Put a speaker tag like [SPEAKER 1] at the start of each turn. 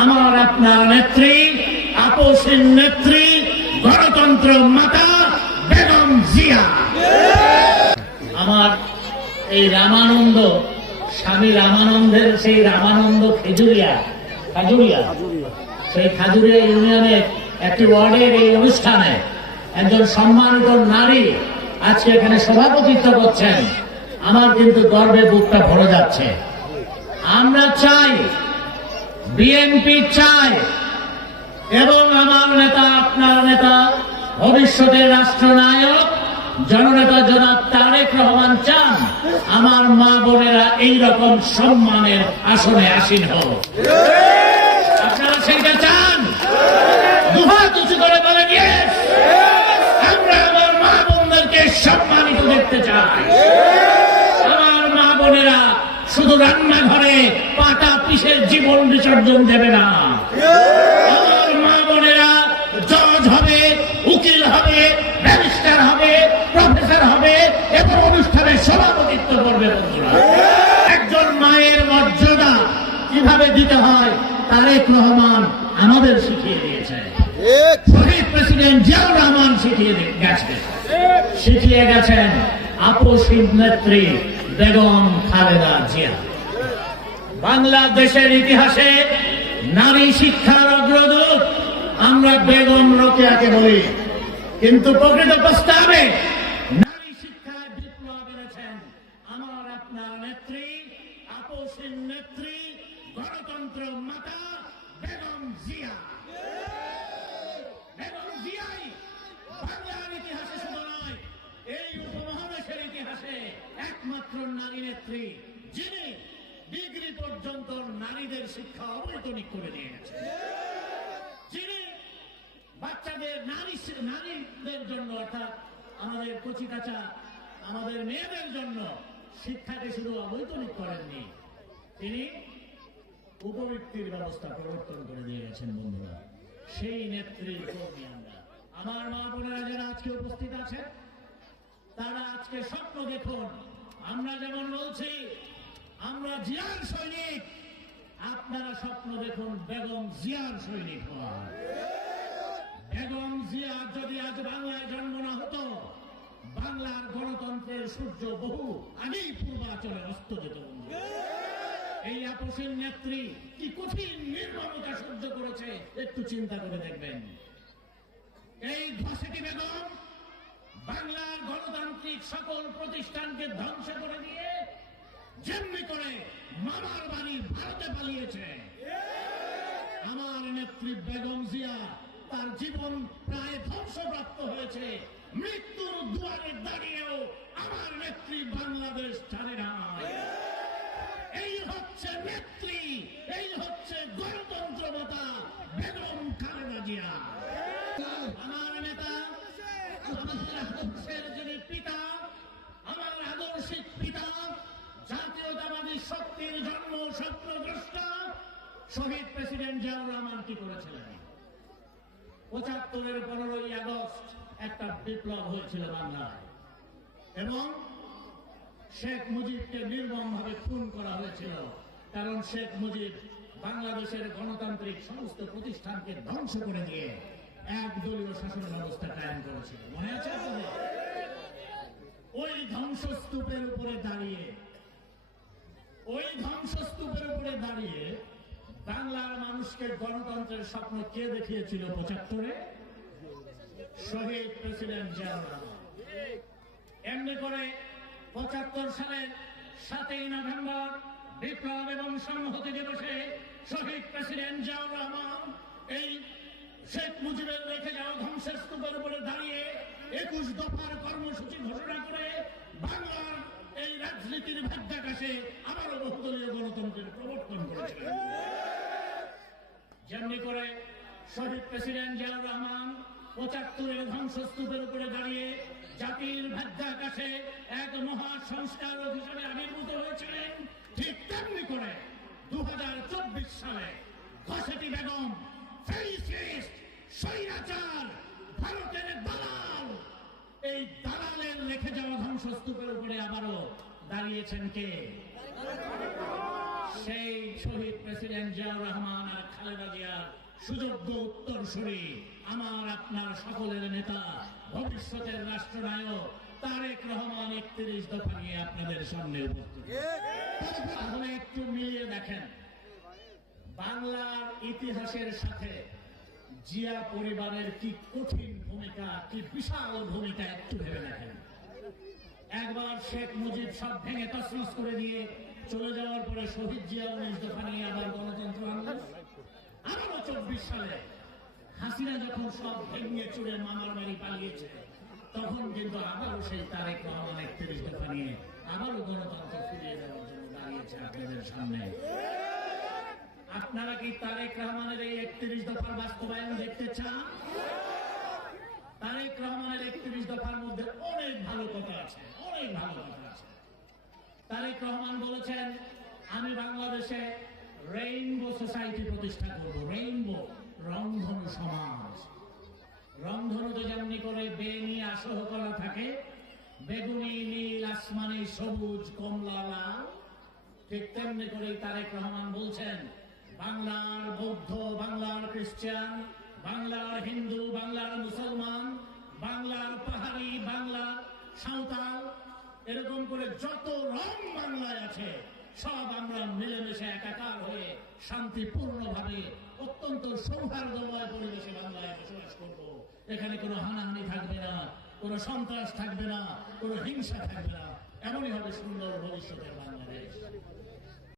[SPEAKER 1] আমার আপনার নেত্রী আপসীন নেত্রী, গণতন্ত্র মাতা বেগম জিয়া। আমার এই রামানন্দ, স্বামী রামানন্দের সেই রামানন্দ খেজুরিয়া, খাজুরিয়া, সেই খাজুরিয়া ইউনিয়নের একটি ওয়ার্ডের এই অনুষ্ঠানে একজন সম্মানিত নারী আজকে এখানে সভাপতিত্ব করছেন। আমার কিন্তু গর্বে বুকটা ভরে যাচ্ছে। আমরা চাই বিএনপি চাই এবং আমার নেতা, আপনার নেতা, ভবিষ্যতের রাষ্ট্রনায়ক, জননেতা জনাব তারেক রহমান চান আমার মা বোনেরা এই রকম সম্মানের আসনে আসীন হোক আপনারা চান? করে বলেন আমরা আমার মা বোনদেরকে সম্মানিত দেখতে চাই। আমার মা বোনেরা শুধু রান্নাঘরে পাটা পিসের জীবন বিসর্জন দেবে না। আমার মা বোনেরা, জজ হবে, উকিল হবে, ব্যারিস্টার হবে, প্রফেসর হবে এবং অনুষ্ঠানে সভাপতিত্ব করবে একজন মায়ের মর্যাদা কীভাবে দিতে হয়, তারেক রহমান আমাদের শিখিয়ে দিয়েছে। শহীদ প্রেসিডেন্ট জিয়াউর রহমান শিখিয়ে গেছেন শিখিয়ে গেছেন আপসীন নেত্রী বেগম খালেদা জিয়া। বাংলাদেশের ইতিহাসে নারী শিক্ষার অগ্রদূত আমরা বেগম রোকেয়াকে বলি। কিন্তু প্রকৃত প্রস্তাবে নারী শিক্ষায় বিপ্লব এনেছেন আমার আপনার নেত্রী আপসীন নেত্রী, গণতন্ত্র মাতা বেগম জিয়া। বেগম জিয়াই বাংলার ইতিহাসে শুধু নয়, এই উপমহাদেশের ইতিহাসে একমাত্র নারী নেত্রী, যিনি ডিগ্রি পর্যন্ত নারীদের শিক্ষা অবৈতনিক করে দিয়ে গেছে যিনি বাচ্চাদের নারী নারীদের জন্য অর্থাৎ আমাদের কচি কাচা, আমাদের মেয়েদের জন্য শিক্ষাকে শুধু অবৈতনিক করেননি, তিনি উপবৃত্তির ব্যবস্থা প্রবর্তন করে দিয়ে গেছেন বন্ধুরা। সেই নেত্রীর কর্মী আমরা। আমার মা বোনেরা যারা আজকে উপস্থিত আছেন, তারা আজকে স্বপ্ন দেখুন, আমরা যেমন বলছি আমরা জিয়ার সৈনিক। আপনারা স্বপ্ন দেখুন, বেগম জিয়ার সৈনিক হওয়ার বেগম জিয়া যদি আজ বাংলায় জন্ম না হতো, বাংলার গণতন্ত্রের সূর্য বহু আগেই পূর্বাচলে অস্ত যেত এই আপসীন নেত্রী কি কঠিন নির্মমতা সহ্য করেছে, একটু চিন্তা করে দেখবেন। এই ধসেটি বেগম? বাংলার গণতান্ত্রিক সকল প্রতিষ্ঠানকে ধ্বংস করে দিয়ে যেমনি করে মামার বাড়ি ভারতে পালিয়েছে। আমার নেত্রী বেগম জিয়া তার জীবন প্রায় ধ্বংসপ্রাপ্ত হয়েছে। মৃত্যুর দুয়ারে দাঁড়িয়েও আমার নেত্রী বাংলাদেশ ছাড়ে নাই এই হচ্ছে নেত্রী, এই হচ্ছে গণতন্ত্রমতা বেগম খালেদা জিয়া। আমার নেতা শক্তির জন্ম স্বপ্নদ্রষ্টা শহীদ প্রেসিডেন্ট জিয়াউর রহমান কি করেছিলেন? পঁচাত্তরের পনেরোই আগস্ট একটা বিপ্লব হয়েছিল বাংলায়। এবং শেখ মুজিবকে নির্মম ভাবে খুন করা হয়েছিল। কারণ শেখ মুজিব বাংলাদেশের গণতান্ত্রিক সমস্ত প্রতিষ্ঠানকে ধ্বংস করে দিয়ে এক একদলীয় শাসন ব্যবস্থা কায়েম করেছিল। মনে আছে ওই ধ্বংসস্তূপের উপরে দাঁড়িয়ে ওই ধ্বংসস্তূপের উপরে দাঁড়িয়ে বাংলার মানুষকে গণতন্ত্রের স্বপ্ন কে দেখিয়েছিল পঁচাত্তরে? শহীদ প্রেসিডেন্ট জিয়াউর এমনি করে পঁচাত্তর সালের সাতই নভেম্বর বিপ্লব এবং সংহতি দিবসে শহীদ প্রেসিডেন্ট জিয়াউর রহমান এই শেখ মুজিবের রেখে যাওয়া ধ্বংসের স্তূপের উপরে দাঁড়িয়ে একুশ দফার কর্মসূচি ঘোষণা করে বাংলার এই রাজনীতির ভাগ্যাকাশে আবারও বহুদলীয় গণতন্ত্রের প্রবর্তন করেছিলেন। যেমনি করে শহীদ প্রেসিডেন্ট জিয়াউর রহমান পঁচাত্তরের ধ্বংসস্তূপের উপরে দাঁড়িয়ে জাতির ভাগ্যাকাশে এক মহা সংস্কারক হিসেবে আবির্ভূত হয়েছিলেন, ঠিক তেমনি করে দু হাজার চব্বিশ সালে ঘসেটি বেগম ফেরিস্ট স্বৈরাচার দাঁড়িয়েছেন কে? সেই শহীদ প্রেসিডেন্ট জিয়াউর রহমান আর খালেদা জিয়ার সুযোগ্য উত্তরসূরি, আমার, আপনার সকলের নেতা, ভবিষ্যতের রাষ্ট্রনায়ক তারেক রহমান একত্রিশ দফা নিয়ে আপনাদের সামনে তাহলে একটু মিলিয়ে দেখেন, বাংলার ইতিহাসের সাথে জিয়া পরিবারের কি কঠিন ভূমিকা, কি বিশাল ভূমিকা একটু ভেবে দেখেন। একবার শেখ মুজিব সব ভেঙে তসনস করে দিয়ে চলে যাওয়ার পরে শহীদ জিয়া উনিশ দফা নিয়ে আবার গণতন্ত্র আনলেন। আবারও চব্বিশ সালে হাসিনা যখন সব ভেঙে চুড়ে মামার বাড়ি পালিয়েছে, তখন কিন্তু আবারও সেই তারেক রহমান একত্রিশ দফা নিয়ে আবারও গণতন্ত্র ফিরিয়ে দেওয়ার জন্য দাঁড়িয়েছে আপনাদের সামনে। আপনারা কি তারেক রহমানের এই একত্রিশ দফার বাস্তবায়ন দেখতে চান? তারেক রহমানের একত্রিশ দফার মধ্যে অনেক ভালো কথা আছে। অনেক ভালো তারেক রহমান বলেছেন, আমি বাংলাদেশে রেইনবো সোসাইটি প্রতিষ্ঠা করব। রেইনবো রংধনু সমাজ। রংধনুতে যেমনি করে বেনি আসহ করা থাকে, বেগুনি, নীল, আসমানি, সবুজ, কমলা, লাল, ঠিক তেমনি করে তারেক রহমান বলছেন, বাংলার বৌদ্ধ, বাংলার খ্রিস্টান, বাংলার হিন্দু, বাংলার মুসলমান, বাংলার পাহাড়ি, বাংলার সাঁওতাল এরকম করে যত রং বাংলায় আছে, সব আমরা মিলেমিশে একাকার হয়ে শান্তিপূর্ণভাবে, অত্যন্ত সৌহার্দ্যময় পরিবেশে বাংলায় বসবাস করব। এখানে কোনো হানাহানি থাকবে না, কোনো সন্ত্রাস থাকবে না, কোনো হিংসা থাকবে না। এমনই হবে সুন্দর ভবিষ্যতের বাংলাদেশ।